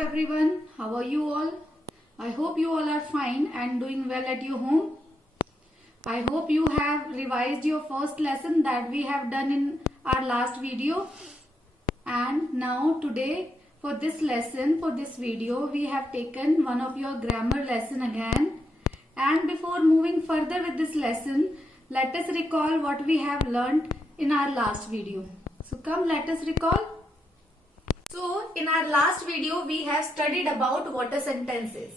everyone, how are you all? I hope you all are fine and doing well at your home. I hope you have revised your first lesson that we have done in our last video. And now today for this lesson, for this video, we have taken one of your grammar lesson again. And before moving further with this lesson, let us recall what we have learnt in our last video. So come, let us recall. So in our last video we have studied about what a sentence is.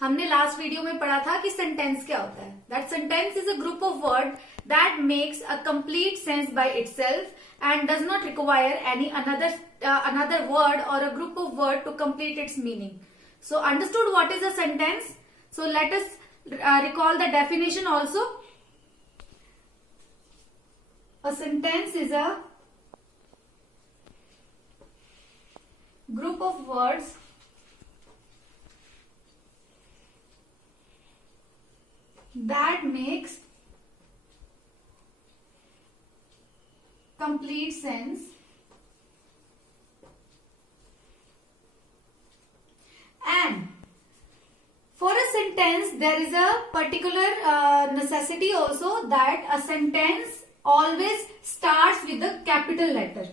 हमने last video में पढ़ा था कि sentence क्या होता है. That sentence is a group of words that makes a complete sense by itself and does not require any another word or a group of words to complete its meaning. So understood what is a sentence? So let us recall the definition also. A sentence is a group of words that makes complete sense and for a sentence there is a particular necessity also that a sentence always starts with a capital letter.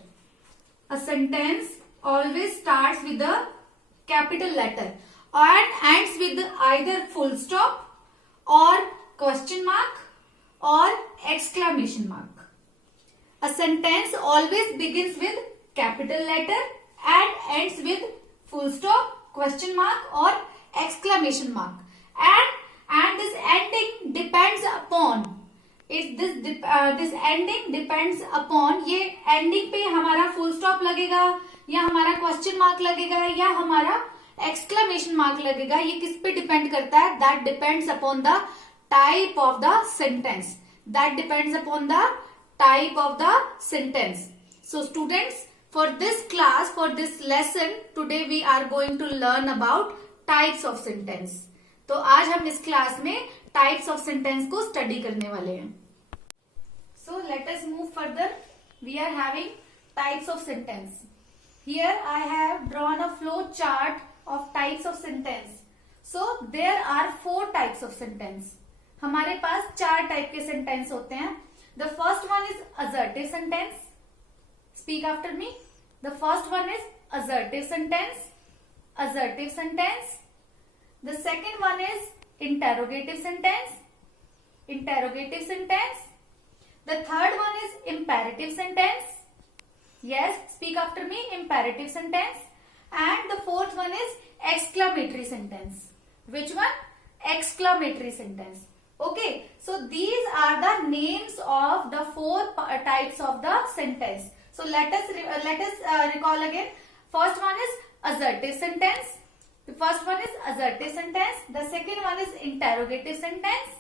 A sentence always starts with a capital letter and ends with either full stop or question mark or exclamation mark. A sentence always begins with capital letter and ends with full stop, question mark or exclamation mark. And this ending depends upon this ending depends upon ये ending पे हमारा full stop लगेगा या हमारा question mark लगेगा या हमारा exclamation mark लगेगा. ये किस पे डिपेंड करता है? That depends upon the type of the sentence. That depends upon the type of the sentence. So students, for this class, for this lesson today we are going to learn about types of sentence. तो आज हम इस class में types of sentence को study करने वाले हैं. So let us move further. We are having types of sentence. Here I have drawn a flow chart of types of sentence. So there are 4 types of sentence. हमारे पास 4 type के sentence होते हैं. The first one is assertive sentence. Speak after me. The first one is assertive sentence. Assertive sentence. The second one is interrogative sentence. Interrogative sentence. The third one is imperative sentence. Yes, speak after me. Imperative sentence. And the fourth one is exclamatory sentence. Which one? Exclamatory sentence. Okay, so these are the names of the 4 types of the sentence. So let us recall again. First one is assertive sentence. The first one is assertive sentence. The second one is interrogative sentence.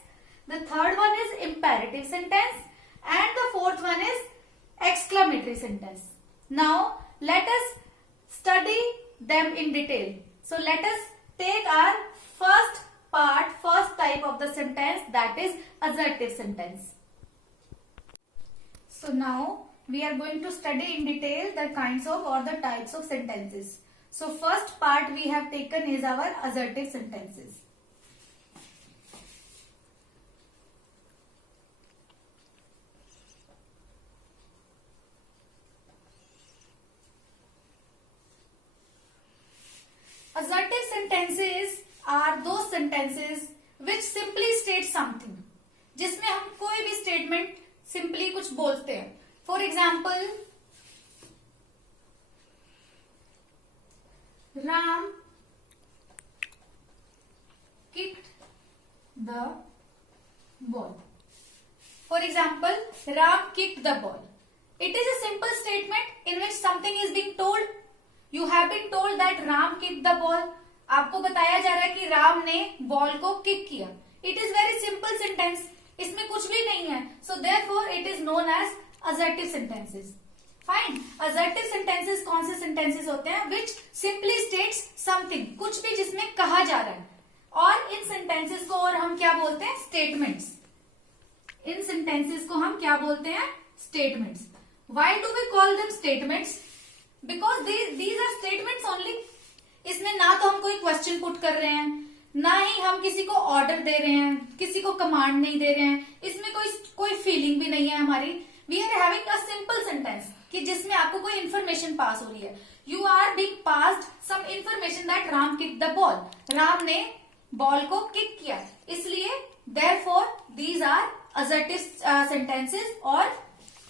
The third one is imperative sentence. And the fourth one is exclamatory sentence. Now let us study them in detail. So let us take our first type of the sentence, that is assertive sentence. So now we are going to study in detail the kinds of or the types of sentences. So first part we have taken is our assertive sentences. Assertive sentences are those sentences which simply state something. जिसमें हम कोई भी statement simply कुछ बोलते हैं. For example, Ram kicked the ball. For example, Ram kicked the ball. It is a simple statement in which something is being told. You have been told that Ram kicked the ball. आपको बताया जा रहा है कि राम ने ball को kick किया. It is very simple sentence. इसमें कुछ भी नहीं है. So therefore it is known as assertive sentences. Fine. Assertive sentences कौन से sentences होते हैं? Which simply states something. कुछ भी जिसमें कहा जा रहा है. और इन sentences को और हम क्या बोलते हैं? Statements. इन sentences को हम क्या बोलते हैं? Statements. Why do we call them statements? Because these are statements only. इसमें ना क्वेश्चन पुट कर रहे हैं, ना ही हम किसी को ऑर्डर दे रहे हैं, किसी को कमांड नहीं दे रहे हैं, इसमें कोई फीलिंग भी नहीं है हमारी। We are having a simple sentence कि जिसमें आपको कोई इंफॉर्मेशन पास हो रही है। You are being passed some information that Ram kick the ball, Ram ने बॉल को किक किया, इसलिए therefore these are assertive sentences और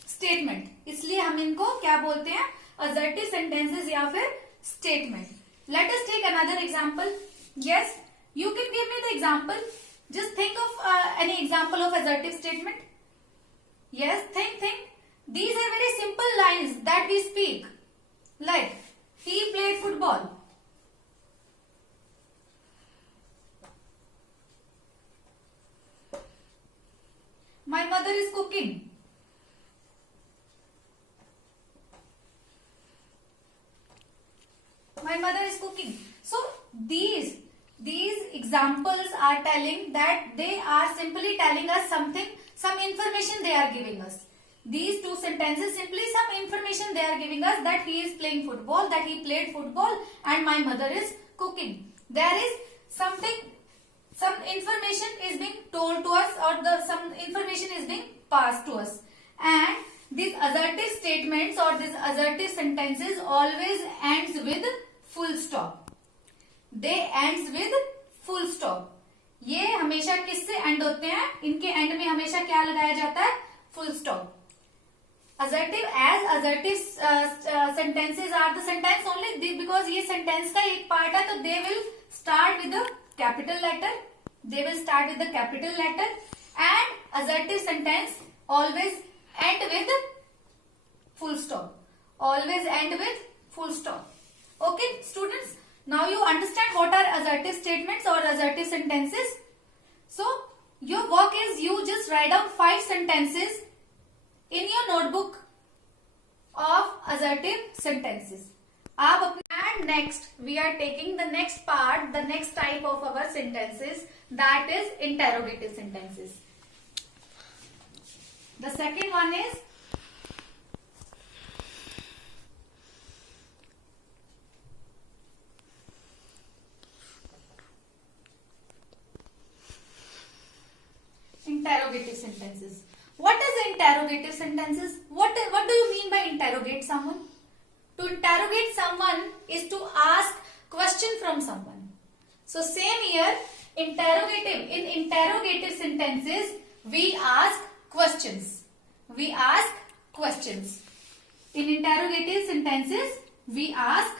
स्टेटमेंट, इसलिए हम इनको क्या बोलते हैं, असर्टिव सेंटेंसेस या फिर statement. Let us take another example. Yes, you can give me the example. Just think of any example of assertive statement. Yes, think. These are very simple lines that we speak. Like, he played football. My mother is cooking. My mother is cooking. So these examples are telling that they are simply telling us something, some information they are giving us. These two sentences simply some information they are giving us, that he is playing football, that he played football, and my mother is cooking. There is something, some information is being told to us, or some information is being passed to us. And these assertive statements or these assertive sentences always ends with full stop. They ends with full stop. ये हमेशा किससे and होते हैं, इनके and में हमेशा क्या लगाया जाता है, full stop. Assertive, as assertive sentences are the sentence only because ये सेंटेंस का एक पार्ट है, तो they will start with the capital letter, they will start with the capital letter, and assertive sentence always end with full stop, always end with full stop. Okay students, now you understand what are assertive statements or assertive sentences. So your work is you just write down 5 sentences in your notebook of assertive sentences. And next we are taking the next part, the next type of our sentences, that is interrogative sentences. The second one is interrogative sentences. What is interrogative sentences? What do you mean by interrogate someone? To interrogate someone is to ask question from someone. So same here, interrogative, in interrogative sentences we ask questions. We ask questions. In interrogative sentences we ask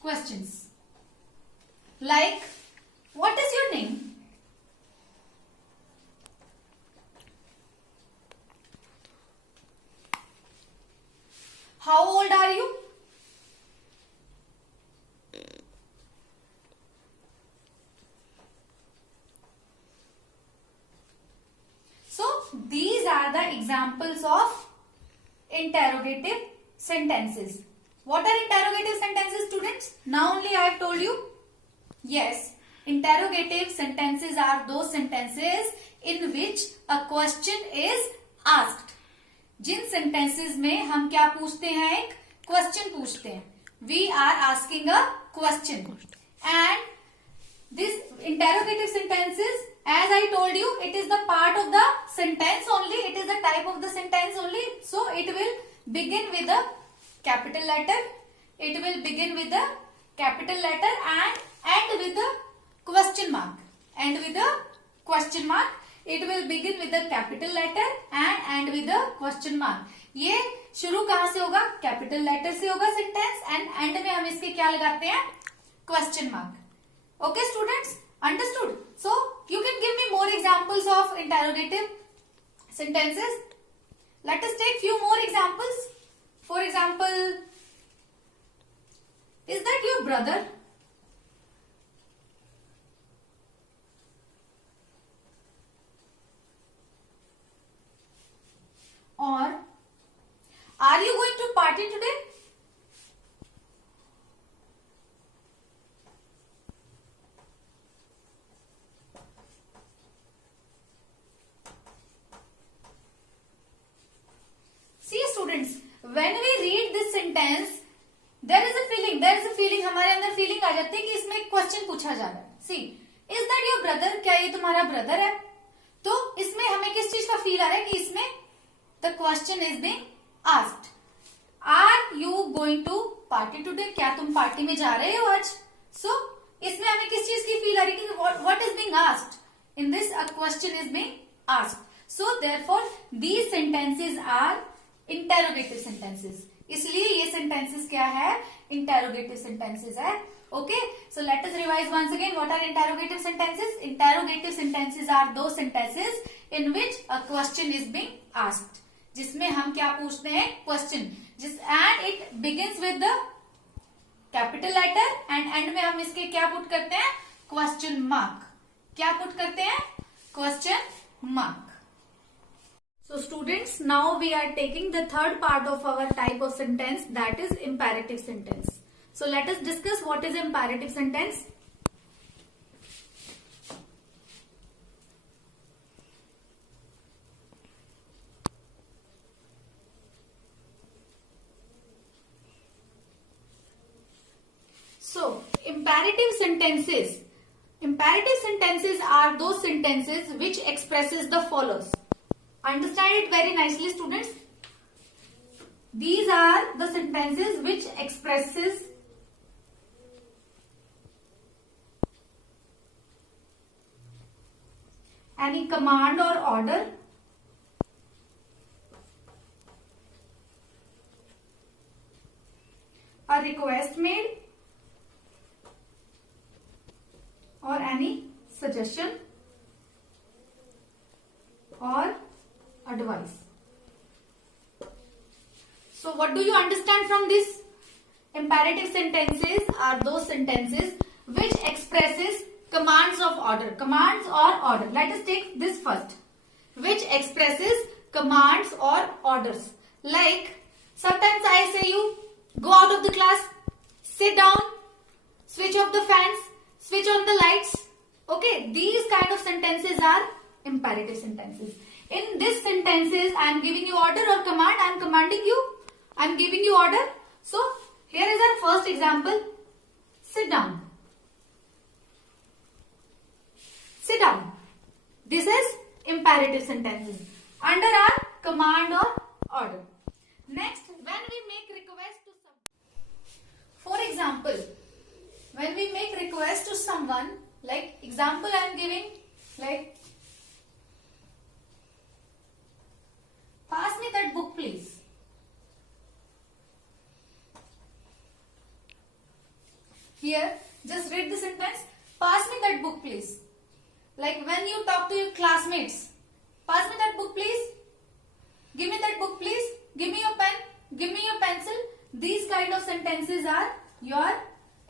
questions. Like, what is your name? How old are you? So these are the examples of interrogative sentences. What are interrogative sentences, students? Now only I have told you. Yes, interrogative sentences are those sentences in which a question is asked. जिन sentences में हम क्या पूछते हैं, एक question पूछते हैं, we are asking a question. And this interrogative sentences, as I told you, it is the part of the sentence only, it is the type of the sentence only, so it will begin with a capital letter, it will begin with a capital letter and end with a question mark, end with a question mark, it will begin with a capital letter and end with a question mark. ये शुरू कहां से होगा, capital letter से होगा sentence, and end में हम इसके क्या लगाते हैं, question mark. Okay students, understood? So you can give me more examples of interrogative sentences. Let us take few more examples. For example, is that your brother? Or, are you going to party today? See students, when we read this sentence, there is a feeling हमारे अंदर feeling आ जाती है कि इसमें question पूछा जा रहा है। सी, इज दैट योर ब्रदर, क्या ये तुम्हारा ब्रदर है? तो इसमें हमें किस चीज का फील आ रहा है कि इसमें the question is being asked, are you going to party today, क्या तुम पार्टी में जा रहे हो आज? सो इसमें हमें किस चीज की फील आ रही है कि what is being asked, in this a question is being asked. So therefore these sentences are interrogative sentences, इसलिए ये सेंटेंसेस क्या है? इंटेरोगेटिव सेंटेंसेस है। Okay, so let us revise once again, what are interrogative sentences? Interrogative sentences are those sentences in which a question is being asked, जिसमें हम क्या पूछते हैं? क्वेश्चन, जिस and it begins with the capital letter and end में हम इसके क्या पुट करते हैं? Question mark. क्या पुट करते हैं? Question mark. So students, now we are taking the third part of our type of sentence, that is imperative sentence. So let us discuss what is imperative sentence. So imperative sentences are those sentences which expresses the follows. Understand it very nicely, students. These are the sentences which expresses any command or order, a request made, or any suggestion or advice. So what do you understand from this? Imperative sentences are those sentences which expresses commands of order, commands or order. Let us take this first, which expresses commands or orders. Like sometimes I say you go out of the class, sit down, switch off the fans, switch on the lights. Okay, these kind of sentences are imperative sentences. In this sentences, I am giving you order or command. I am commanding you. I am giving you order. So here is our first example. Sit down. Sit down. This is imperative sentences under our command or order. Next, when we make request to someone. For example, when we make request to someone, like example I am giving, like pass me that book please. Here, just read the sentence. Pass me that book please. Like when you talk to your classmates, pass me that book please. Give me that book please. Give me your pen. Give me your pencil. These kind of sentences are your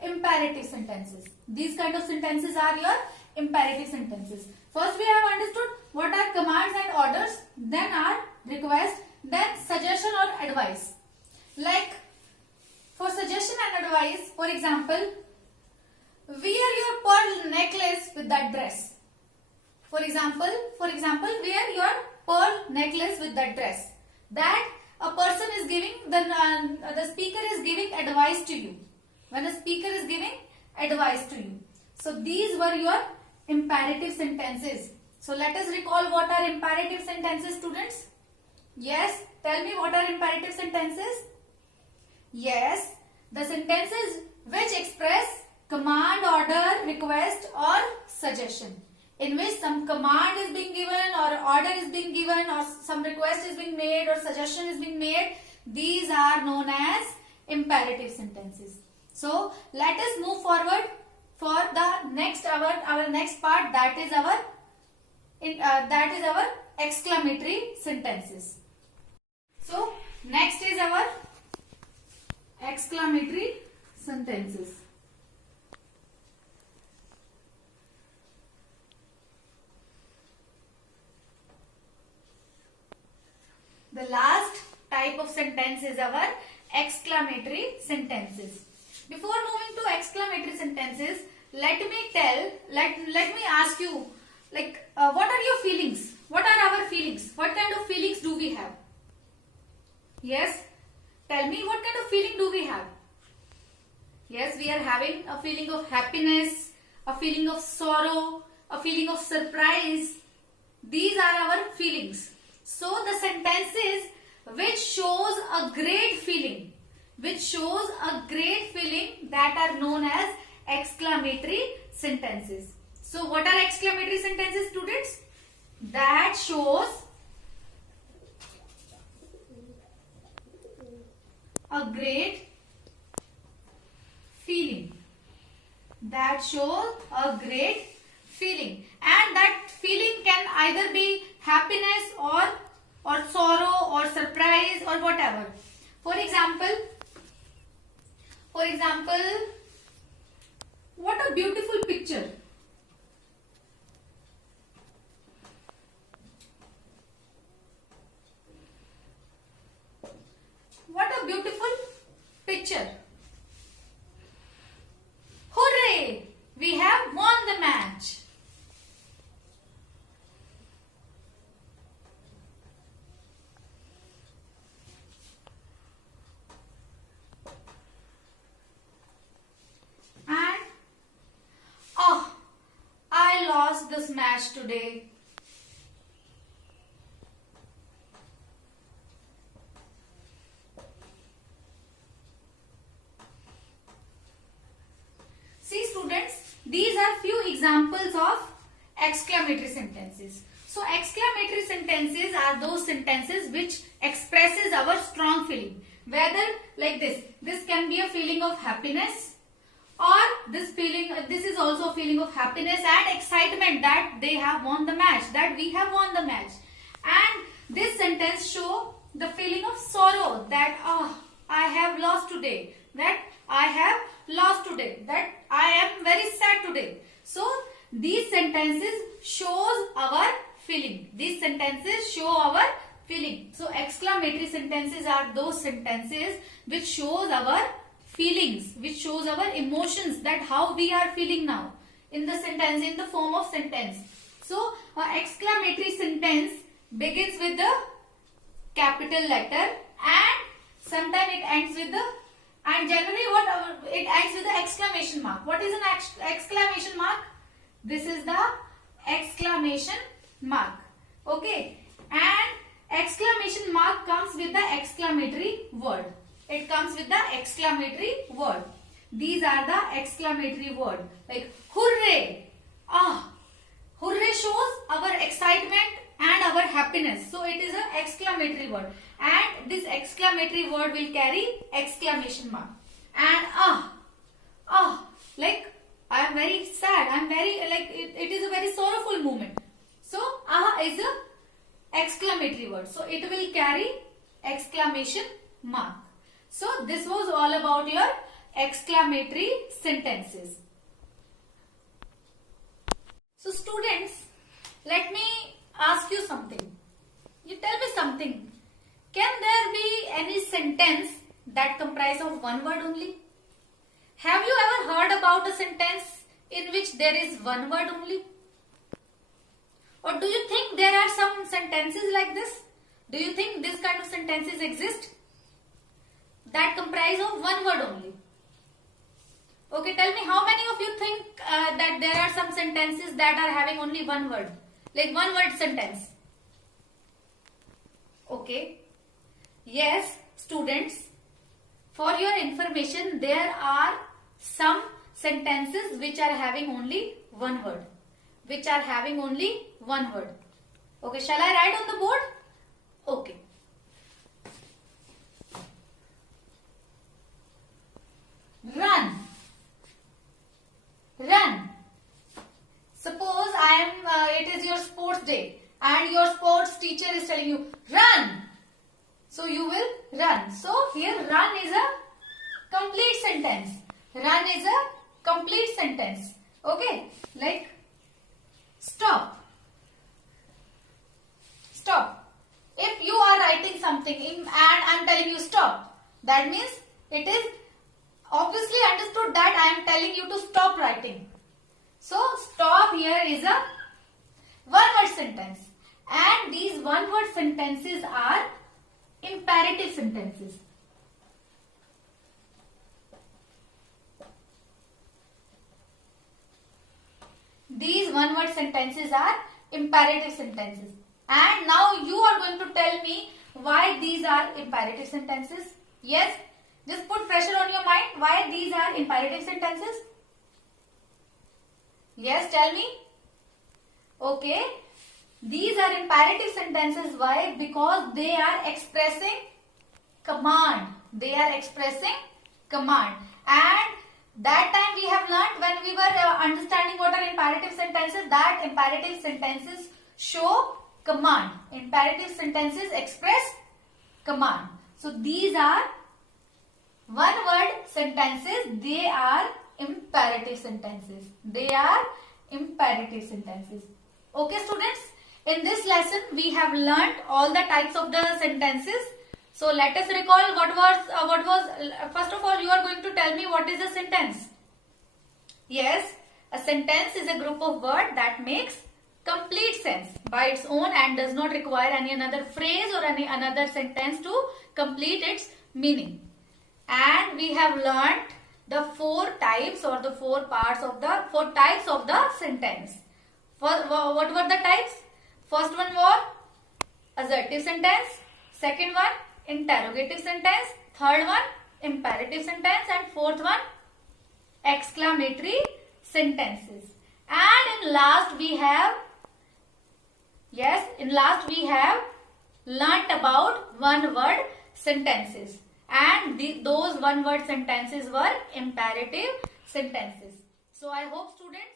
imperative sentences. These kind of sentences are your imperative sentences. First we have understood what are commands and orders, then are request, then suggestion or advice. Like for suggestion and advice, for example, wear your pearl necklace with that dress. For example, wear your pearl necklace with that dress. That a person is giving, the speaker is giving advice to you. When the speaker is giving advice to you. So these were your imperative sentences. So let us recall what are imperative sentences, students. Yes, tell me what are imperative sentences. Yes, the sentences which express command, order, request or suggestion, in which some command is being given or order is being given or some request is being made or suggestion is being made. These are known as imperative sentences. So let us move forward for the next our next part, that is our exclamatory sentences. So next is our exclamatory sentences. The last type of sentence is our exclamatory sentences. Before moving to exclamatory sentences, let me ask you, like, what are your feelings? What are our feelings? What kind of feelings do we have? Yes, tell me, what kind of feeling do we have? Yes, we are having a feeling of happiness, a feeling of sorrow, a feeling of surprise. These are our feelings. So the sentences which shows a great feeling, that are known as exclamatory sentences. So what are exclamatory sentences, students? That shows a great feeling. That shows a great feeling, and that feeling can either be happiness or sorrow or surprise or whatever. For example, what a beautiful picture. What a beautiful picture. Hooray! We have won the match. And oh, I lost this match today. See students, these are few examples of exclamatory sentences. So exclamatory sentences are those sentences which expresses our strong feeling. Whether like this can be a feeling of happiness, or this is also a feeling of happiness and excitement that they have won the match, that we have won the match. And this sentence show the feeling of sorrow, that I have lost today, that I have lost today, that I am very sad today. So these sentences shows our feeling. These sentences show our feeling. So exclamatory sentences are those sentences which shows our feelings, which shows our emotions, that how we are feeling now in the sentence, in the form of sentence. So exclamatory sentence begins with the capital letter, and sometimes it ends with the, and generally it ends with the exclamation mark. What is an exclamation mark? This is the exclamation mark. Okay, and exclamation mark comes with the exclamatory word. It comes with the exclamatory word. These are the exclamatory word, like hooray. Hooray shows our excitement and our happiness. So it is an exclamatory word, and this exclamatory word will carry exclamation mark. And like I am very sad, I am very, like it is a very sorrowful moment. So is a exclamatory word, so it will carry exclamation mark. So this was all about your exclamatory sentences. So students, let me ask you something. You tell me something. Can there be any sentence that comprise of one word only? Have you ever heard about a sentence in which there is one word only? Or do you think there are some sentences like this? Do you think this kind of sentences exist that comprise of one word only? Okay, tell me, how many of you think that there are some sentences that are having only one word, like one word sentence? Okay, yes students, for your information, there are some sentences which are having only one word, Okay, shall I write on the board? Okay. Run. Suppose it is your sports day and your sports teacher is telling you run. So you will run. So here run is a complete sentence. Okay, like stop. If you are writing something and I am telling you stop, that means it is obviously understood that I am telling you to stop writing. So stop here is a one word sentence, and these one word sentences are imperative sentences. one word sentences are imperative sentences. And now you are going to tell me why these are imperative sentences. Yes, just put pressure on your mind. Why these are imperative sentences? Yes, tell me. Okay, these are imperative sentences. Why? Because they are expressing command. They are expressing command. And that time we have learned, when we were understanding what are imperative sentences, that imperative sentences show command. Imperative sentences express command. So these are one word sentences. They are imperative sentences. They are imperative sentences. Okay, students, in this lesson we have learnt all the types of the sentences. So let us recall what was first of all, you are going to tell me what is a sentence. Yes, a sentence is a group of words that makes complete sense by its own and does not require any another phrase or any another sentence to complete its meaning. And we have learnt the four types or the four types of the sentence. What were the types? First one was assertive sentence. Second one, interrogative sentence. Third one, imperative sentence. And fourth one, exclamatory sentences. And in last we have learnt about one word sentences. And those one word sentences were imperative sentences. So I hope, students,